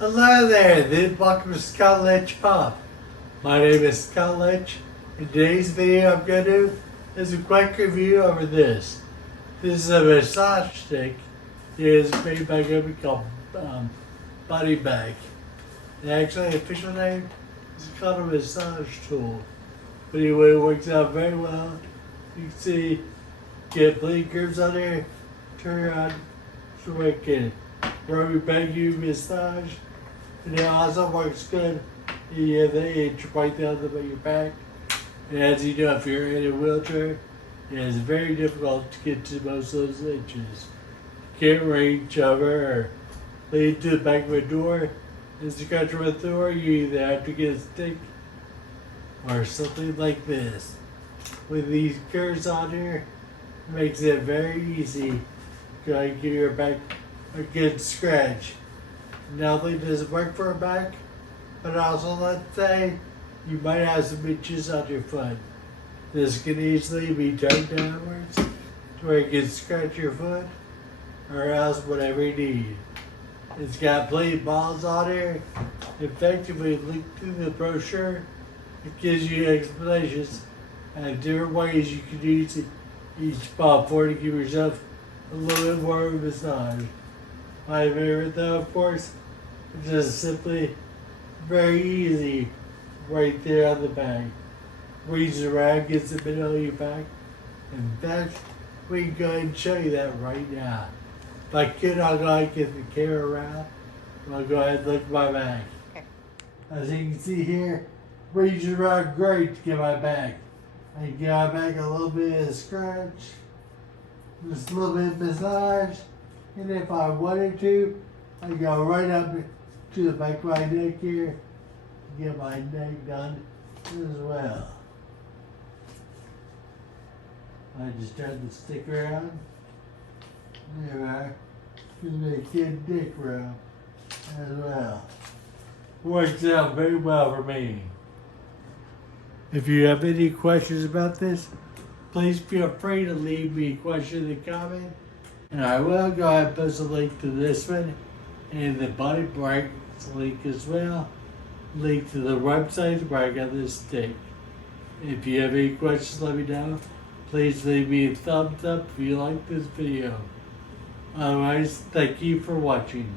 Hello there, welcome to Scott Lynch Pop. My name is Scott Lynch. In today's video I'm going to do is a quick review over this. This is a massage stick. It is made by a company called Body Bag. The actually official name is called a massage tool. But anyway, it works out very well. You can see, get bleed curves on there, turn around so I can rub your back, you massage. And it also works good. You have the itch right down your back. And as you know, if you're in a wheelchair, it is very difficult to get to most of those itches. You can't reach over or lead to the back of a door. As you go through a door, you either have to get a stick or something like this. With these curves on here, it makes it very easy to give your back a good scratch. Not only does it work for a back, but also let's say you might have some itches on your foot. This can easily be turned downwards to where you can scratch your foot or else whatever you need. It's got plenty of balls on here. In fact, if we look through the brochure, it gives you explanations and different ways you can use each ball for to give yourself a little bit more of a massage. My favorite though, of course, is just simply very easy right there on the back. Reaches around, gets the middle of your back. In fact, we can go ahead and show you that right now. If I could, I'll go ahead and get the camera around. I'll go ahead and look at my back. Okay. As you can see here, reaches around great to get my back. I can get my back a little bit of scratch, just a little bit of massage, and if I wanted to, I can go right up to the back of my neck here and get my neck done as well. I just turn the stick around. There we are. Gives me a kid dick rub as well. Works out very well for me. If you have any questions about this, please feel free to leave me a question in the comment. And I will go ahead and post a link to this one and the body brackets link as well. Link to the website where I got this stick. If you have any questions, let me know. Please leave me a thumbs up if you like this video. Otherwise, thank you for watching.